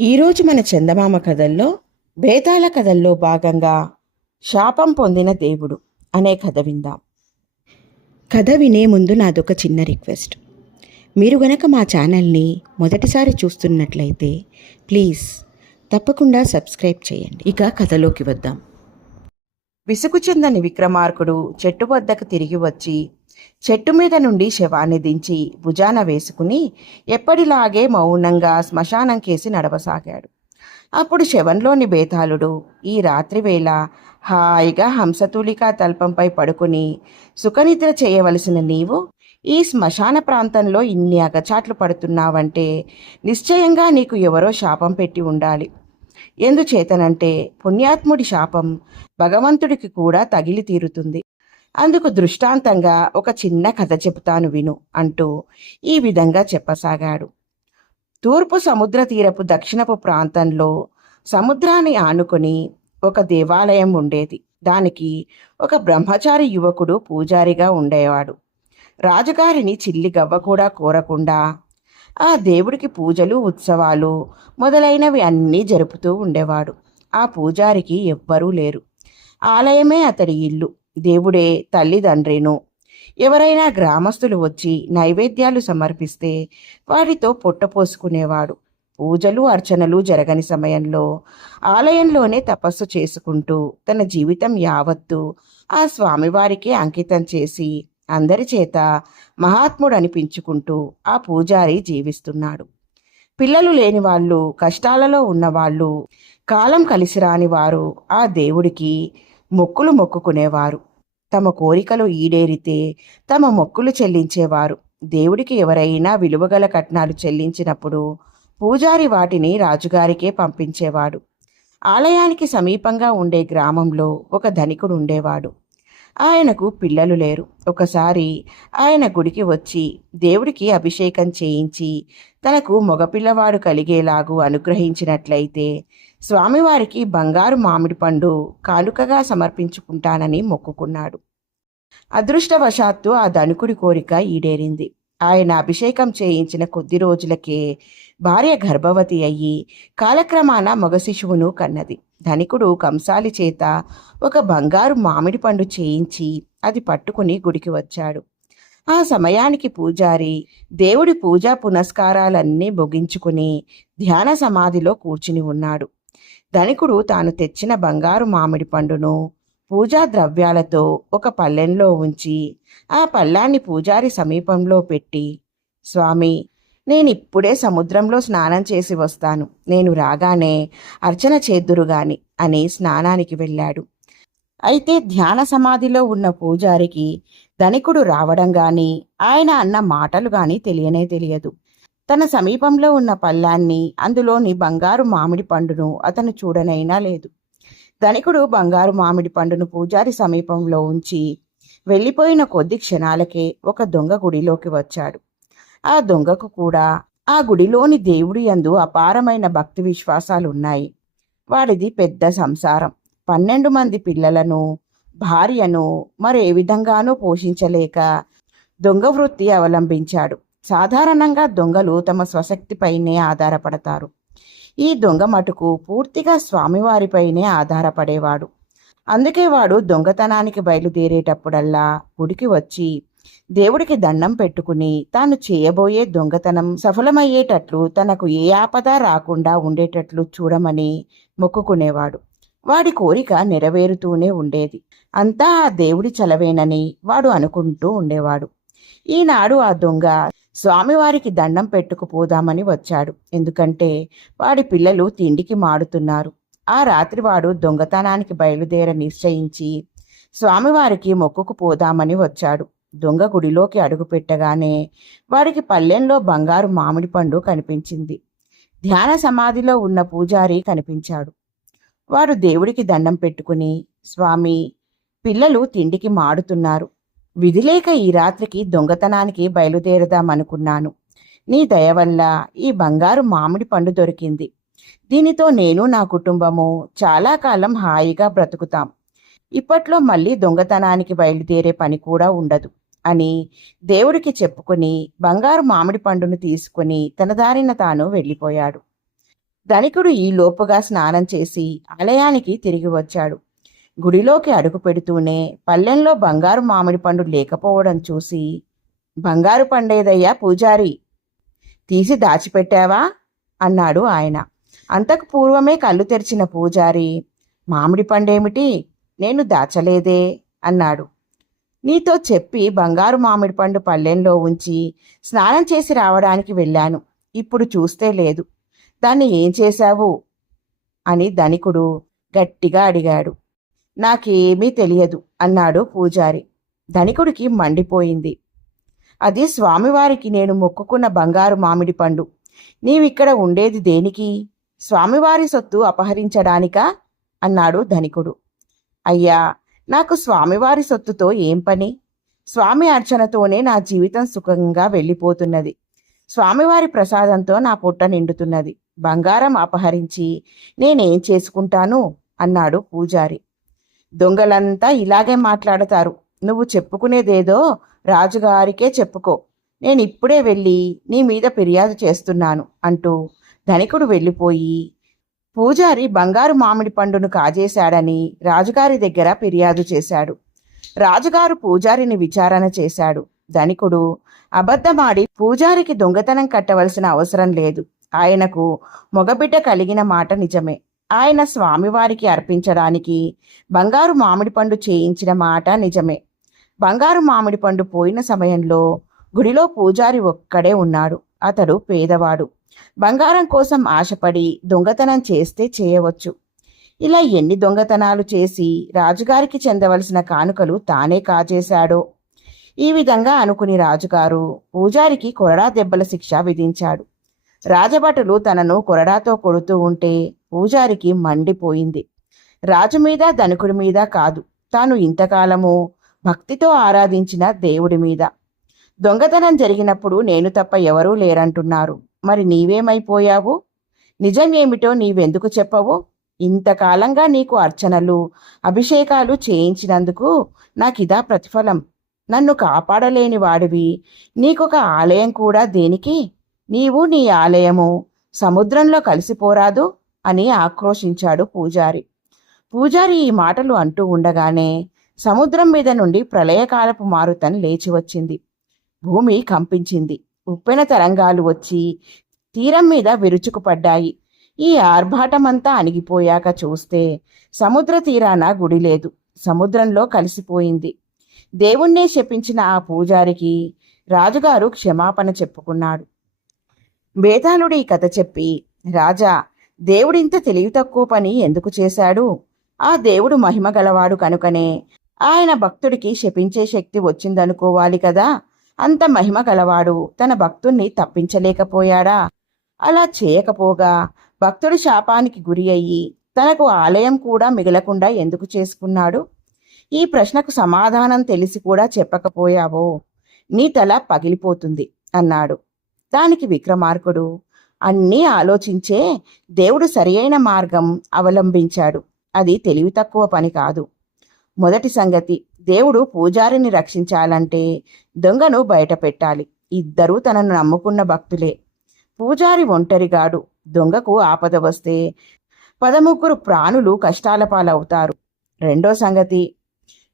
ఈరోజు మన చందమామ కథల్లో బేతాళ కథల్లో భాగంగా శాపం పొందిన దేవుడు అనే కథ విందాం. కథ వినే ముందు నాదొక చిన్న రిక్వెస్ట్. మీరు గనక మా ఛానల్ని మొదటిసారి చూస్తున్నట్లయితే ప్లీజ్ తప్పకుండా సబ్స్క్రైబ్ చేయండి. ఇక కథలోకి వద్దాం. విసుగు చెందని విక్రమార్కుడు చెట్టు వద్దకు తిరిగి వచ్చి చెట్టు మీద నుండి శవాన్ని దించి భుజాన వేసుకుని ఎప్పటిలాగే మౌనంగా శ్మశానం కేసి నడవసాగాడు. అప్పుడు శవంలోని బేతాళుడు ఈ రాత్రి వేళ హాయిగా హంసతూలికా తల్పంపై పడుకుని సుఖనిద్ర చేయవలసిన నీవు ఈ శ్మశాన ప్రాంతంలో ఇన్ని అగచాట్లు పడుతున్నావంటే నిశ్చయంగా నీకు ఎవరో శాపం పెట్టి ఉండాలి. ఎందుచేతనంటే పుణ్యాత్ముడి శాపం భగవంతుడికి కూడా తగిలి తీరుతుంది. అందుకు దృష్టాంతంగా ఒక చిన్న కథ చెబుతాను విను అంటూ ఈ విధంగా చెప్పసాగాడు. తూర్పు సముద్ర తీరపు దక్షిణపు ప్రాంతంలో సముద్రాన్ని ఆనుకొని ఒక దేవాలయం ఉండేది. దానికి ఒక బ్రహ్మచారి యువకుడు పూజారిగా ఉండేవాడు. రాజుగారిని చిల్లి గవ్వ కూడా కోరకుండా ఆ దేవుడికి పూజలు ఉత్సవాలు మొదలైనవి అన్నీ జరుపుతూ ఉండేవాడు. ఆ పూజారికి ఎవ్వరూ లేరు. ఆలయమే అతడి ఇల్లు. దేవుడే తల్లిదండ్రిను. ఎవరైనా గ్రామస్తులు వచ్చి నైవేద్యాలు సమర్పిస్తే వాటితో పొట్టపోసుకునేవాడు పూజలు అర్చనలు జరగని సమయంలో ఆలయంలోనే తపస్సు చేసుకుంటూ తన జీవితం యావత్తు ఆ స్వామివారికి అంకితం చేసి అందరి చేత మహాత్ముడు అనిపించుకుంటూ ఆ పూజారి జీవిస్తున్నాడు. పిల్లలు లేని వాళ్ళు కష్టాలలో ఉన్నవాళ్ళు కాలం కలిసి రాని వారు ఆ దేవుడికి మొక్కులు మొక్కుకునేవారు. తమ కోరికలు ఈడేరితే తమ మొక్కులు చెల్లించేవారు. దేవుడికి ఎవరైనా విలువగల కట్నాలు చెల్లించినప్పుడు పూజారి వాటిని రాజుగారికే పంపించేవాడు. ఆలయానికి సమీపంగా ఉండే గ్రామంలో ఒక ధనికుడు ఉండేవాడు. ఆయనకు పిల్లలు లేరు. ఒకసారి ఆయన గుడికి వచ్చి దేవుడికి అభిషేకం చేయించి తనకు మగపిల్లవాడు కలిగేలాగు అనుగ్రహించినట్లయితే స్వామివారికి బంగారు మామిడి పండు కానుకగా సమర్పించుకుంటానని మొక్కుకున్నాడు. అదృష్టవశాత్తు ఆ ధనుకుడి కోరిక ఈడేరింది. ఆయన అభిషేకం చేయించిన కొద్ది రోజులకే భార్య గర్భవతి అయ్యి కాలక్రమాన మగ శిశువును కన్నది. ధనికుడు కంసాలి చేత ఒక బంగారు మామిడి పండు చేయించి అది పట్టుకుని గుడికి వచ్చాడు. ఆ సమయానికి పూజారి దేవుడి పూజా పునస్కారాలన్నీ ముగించుకుని ధ్యాన సమాధిలో కూర్చుని ఉన్నాడు. ధనికుడు తాను తెచ్చిన బంగారు మామిడి పండును పూజా ద్రవ్యాలతో ఒక పల్లెంలో ఉంచి ఆ పళ్ళాన్ని పూజారి సమీపంలో పెట్టి స్వామి నేను ఇప్పుడే సముద్రంలో స్నానం చేసి వస్తాను. నేను రాగానే అర్చన చేద్దురుగాని అని స్నానానికి వెళ్ళాడు. అయితే ధ్యాన సమాధిలో ఉన్న పూజారికి ధనికుడు రావడం గాని ఆయన అన్న మాటలు గాని తెలియనే తెలియదు. తన సమీపంలో ఉన్న పల్లాన్ని అందులోని బంగారు మామిడి పండును అతను చూడనైనా లేదు. ధనికుడు బంగారు మామిడి పండును పూజారి సమీపంలో ఉంచి వెళ్ళిపోయిన కొద్ది క్షణాలకే ఒక దొంగ గుడిలోకి వచ్చాడు. ఆ దొంగకు కూడా ఆ గుడిలోని దేవుడి యందు అపారమైన భక్తి విశ్వాసాలు ఉన్నాయి వాడిది పెద్ద సంసారం. పన్నెండు మంది పిల్లలను భార్యను మరే విధంగానూ పోషించలేక దొంగ వృత్తి అవలంబించాడు. సాధారణంగా దొంగలు తమ స్వశక్తిపైనే ఆధారపడతారు. ఈ దొంగ మటుకు పూర్తిగా స్వామివారిపైనే ఆధారపడేవాడు. అందుకే వాడు దొంగతనానికి బయలుదేరేటప్పుడల్లా గుడికి వచ్చి దేవుడికి దండం పెట్టుకుని తాను చేయబోయే దొంగతనం సఫలమయ్యేటట్లు తనకు ఏ ఆపద రాకుండా ఉండేటట్లు చూడమని మొక్కుకునేవాడు. వాడి కోరిక నెరవేరుతూనే ఉండేది. అంతా ఆ దేవుడి చలవేనని వాడు అనుకుంటూ ఉండేవాడు. ఈనాడు ఆ దొంగ స్వామివారికి దండం పెట్టుకుపోదామని వచ్చాడు. ఎందుకంటే వాడి పిల్లలు తిండికి మాడుతున్నారు. ఆ రాత్రి వాడు దొంగతనానికి బయలుదేర నిశ్చయించి స్వామివారికి మొక్కుకు పోదామని వచ్చాడు. దొంగ గుడిలోకి అడుగుపెట్టగానే వాడికి పల్లెంలో బంగారు మామిడి పండు కనిపించింది. ధ్యాన సమాధిలో ఉన్న పూజారి కనిపించాడు. వాడు దేవుడికి దండం పెట్టుకుని స్వామి పిల్లలు తిండికి మాడుతున్నారు. విధిలేక ఈ రాత్రికి దొంగతనానికి బయలుదేరదామనుకున్నాను. నీ దయ వల్ల ఈ బంగారు మామిడి పండు దొరికింది. దీనితో నేను నా కుటుంబము చాలా కాలం హాయిగా బ్రతుకుతాం. ఇప్పట్లో మళ్ళీ దొంగతనానికి బయలుదేరే పని కూడా ఉండదు. అని దేవుడికి చెప్పుకుని బంగారు మామిడి పండును తీసుకుని తన దారిన తాను వెళ్ళిపోయాడు. ధనికుడు ఈ లోపుగా స్నానం చేసి ఆలయానికి తిరిగి వచ్చాడు. గుడిలోకి అడుగు పెడుతూనే పల్లెంలో బంగారు మామిడి పండు లేకపోవడం చూసి బంగారు పండేదయ్యా పూజారి తీసి దాచిపెట్టావా? అన్నాడు ఆయన. అంతకు పూర్వమే కళ్ళు తెరిచిన పూజారి మామిడి పండేమిటి? నేను దాచలేదే అన్నాడు. నీతో చెప్పి బంగారు మామిడి పండు పల్లెంలో ఉంచి స్నానం చేసి రావడానికి వెళ్ళాను. ఇప్పుడు చూస్తే లేదు. దాన్ని ఏం చేశావు? అని ధనికుడు గట్టిగా అడిగాడు. నాకేమీ తెలియదు అన్నాడు పూజారి. ధనికుడికి మండిపోయింది. అది స్వామివారికి నేను మొక్కుకున్న బంగారు మామిడి పండు. నీవిక్కడ ఉండేది దేనికి? స్వామివారి సొత్తు అపహరించడానికా? అన్నాడు ధనికుడు. అయ్యా నాకు స్వామివారి సొత్తుతో ఏం పని? స్వామి అర్చనతోనే నా జీవితం సుఖంగా వెళ్ళిపోతున్నది. స్వామివారి ప్రసాదంతో నా పుట్ట నిండుతున్నది. బంగారం అపహరించి నేనేం చేసుకుంటాను? అన్నాడు పూజారి. దొంగలంతా ఇలాగే మాట్లాడతారు. నువ్వు చెప్పుకునేదేదో రాజుగారికే చెప్పుకో. నేను ఇప్పుడే వెళ్ళి నీ మీద ఫిర్యాదు చేస్తున్నాను అంటూ ధనికుడు వెళ్ళిపోయి పూజారి బంగారు మామిడి పండును కాజేశాడని రాజుగారి దగ్గర ఫిర్యాదు చేశాడు. రాజుగారు పూజారిని విచారణ చేశాడు. ధనికుడు అబద్ధమాడి పూజారికి దొంగతనం కట్టవలసిన అవసరం లేదు. ఆయనకు మొగబిడ్డ కలిగిన మాట నిజమే. ఆయన స్వామివారికి అర్పించడానికి బంగారు మామిడి పండు చేయించిన మాట నిజమే. బంగారు మామిడి పండు పోయిన సమయంలో గుడిలో పూజారి ఒక్కడే ఉన్నాడు. అతడు పేదవాడు. బంగారం కోసం ఆశపడి దొంగతనం చేస్తే చేయవచ్చు. ఇలా ఎన్ని దొంగతనాలు చేసి రాజుగారికి చెందవలసిన కానుకలు తానే కాజేశాడో? ఈ విధంగా అనుకుని రాజుగారు పూజారికి కొరడా దెబ్బల శిక్ష విధించాడు. రాజభటులు తనను కొరడాతో కొడుతూ ఉంటే పూజారికి మండిపోయింది. రాజు మీద ధనుకుడి మీద కాదు తాను ఇంతకాలము భక్తితో ఆరాధించిన దేవుడి మీద. దొంగతనం జరిగినప్పుడు నేను తప్ప ఎవరూ లేరంటున్నారు. మరి నీవేమైపోయావు? నిజం ఏమిటో నీవెందుకు చెప్పవు? ఇంతకాలంగా నీకు అర్చనలు అభిషేకాలు చేయించినందుకు నాకిదా ప్రతిఫలం. నన్ను కాపాడలేని వాడివి. నీకొక ఆలయం కూడా దేనికి? నీవు నీ ఆలయము సముద్రంలో కలిసిపోరాదు అని ఆక్రోశించాడు పూజారి. పూజారి ఈ మాటలు అంటూ ఉండగానే సముద్రం మీద నుండి ప్రళయకాలపు మారుతని లేచి వచ్చింది భూమి కంపించింది. ఉప్పెన తరంగాలు వచ్చి తీరం మీద విరుచుకుపడ్డాయి. ఈ ఆర్భాటమంతా అణిగిపోయాక చూస్తే సముద్ర తీరాన గుడి లేదు. సముద్రంలో కలిసిపోయింది. దేవుణ్ణే శపించిన ఆ పూజారికి రాజుగారు క్షమాపణ చెప్పుకున్నాడు బేతాళుడి కథ చెప్పి రాజా దేవుడింత తెలివి తక్కువ పని ఎందుకు చేశాడు? ఆ దేవుడు మహిమ గలవాడు కనుకనే ఆయన భక్తుడికి శపించే శక్తి వచ్చిందనుకోవాలి కదా? అంత మహిమ గలవాడు తన భక్తుణ్ణి తప్పించలేకపోయాడా? అలా చేయకపోగా భక్తుడి శాపానికి గురి అయ్యి తనకు ఆలయం కూడా మిగలకుండా ఎందుకు చేసుకున్నాడు? ఈ ప్రశ్నకు సమాధానం తెలిసి కూడా చెప్పకపోయావో? నీ తల పగిలిపోతుంది అన్నాడు. దానికి విక్రమార్కుడు అన్నీ ఆలోచించే దేవుడు సరియైన మార్గం అవలంబించాడు. అది తెలివి తక్కువ పని కాదు. మొదటి సంగతి దేవుడు పూజారిని రక్షించాలంటే దొంగను బయట పెట్టాలి. ఇద్దరూ తనను నమ్ముకున్న భక్తులే. పూజారి ఒంటరిగాడు దొంగకు ఆపద వస్తే పదముగ్గురు ప్రాణులు కష్టాల పాలవుతారు. రెండో సంగతి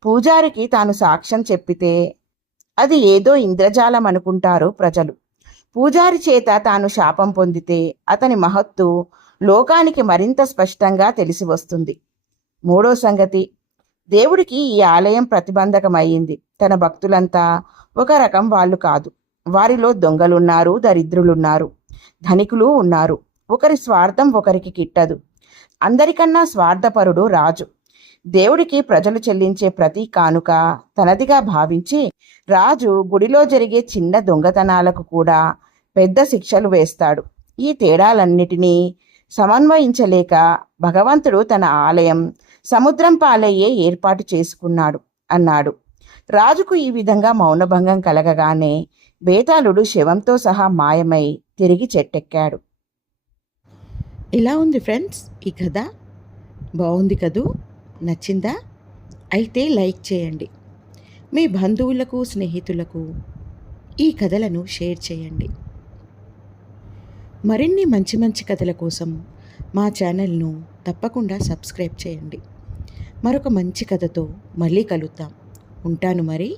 పూజారికి తాను సాక్ష్యం చెప్పితే అది ఏదో ఇంద్రజాలం అనుకుంటారు ప్రజలు. పూజారి చేత తాను శాపం పొందితే అతని మహత్తు లోకానికి మరింత స్పష్టంగా తెలిసి వస్తుంది. మూడో సంగతి దేవుడికి ఈ ఆలయం ప్రతిబంధకమయ్యింది. తన భక్తులంతా ఒక రకం వాళ్ళు కాదు. వారిలో దొంగలున్నారు దరిద్రులున్నారు ధనికులు ఉన్నారు. ఒకరి స్వార్థం ఒకరికి కిట్టదు. అందరికన్నా స్వార్థపరుడు రాజు. దేవుడికి ప్రజలు చెల్లించే ప్రతి కానుక తనదిగా భావించి రాజు గుడిలో జరిగే చిన్న దొంగతనాలకు కూడా పెద్ద శిక్షలు వేస్తాడు. ఈ తేడాలన్నిటినీ సమన్వయించలేక భగవంతుడు తన ఆలయం సముద్రం పాలయ్యే ఏర్పాటు చేసుకున్నాడు అన్నాడు. రాజుకు ఈ విధంగా మౌనభంగం కలగగానే బేతాళుడు శవంతో సహా మాయమై తిరిగి చెట్టెక్కాడు. ఇలా ఉంది ఫ్రెండ్స్ ఈ కథ. బాగుంది కదూ? నచ్చిందా? అయితే లైక్ చేయండి. మీ బంధువులకు స్నేహితులకు ఈ కథలను షేర్ చేయండి. మరిన్ని మంచి మంచి కథల కోసం మా ఛానల్ను తప్పకుండా సబ్స్క్రైబ్ చేయండి. మరొక మంచి కథతో మళ్ళీ కలుద్దాం. ఉంటాను మరి.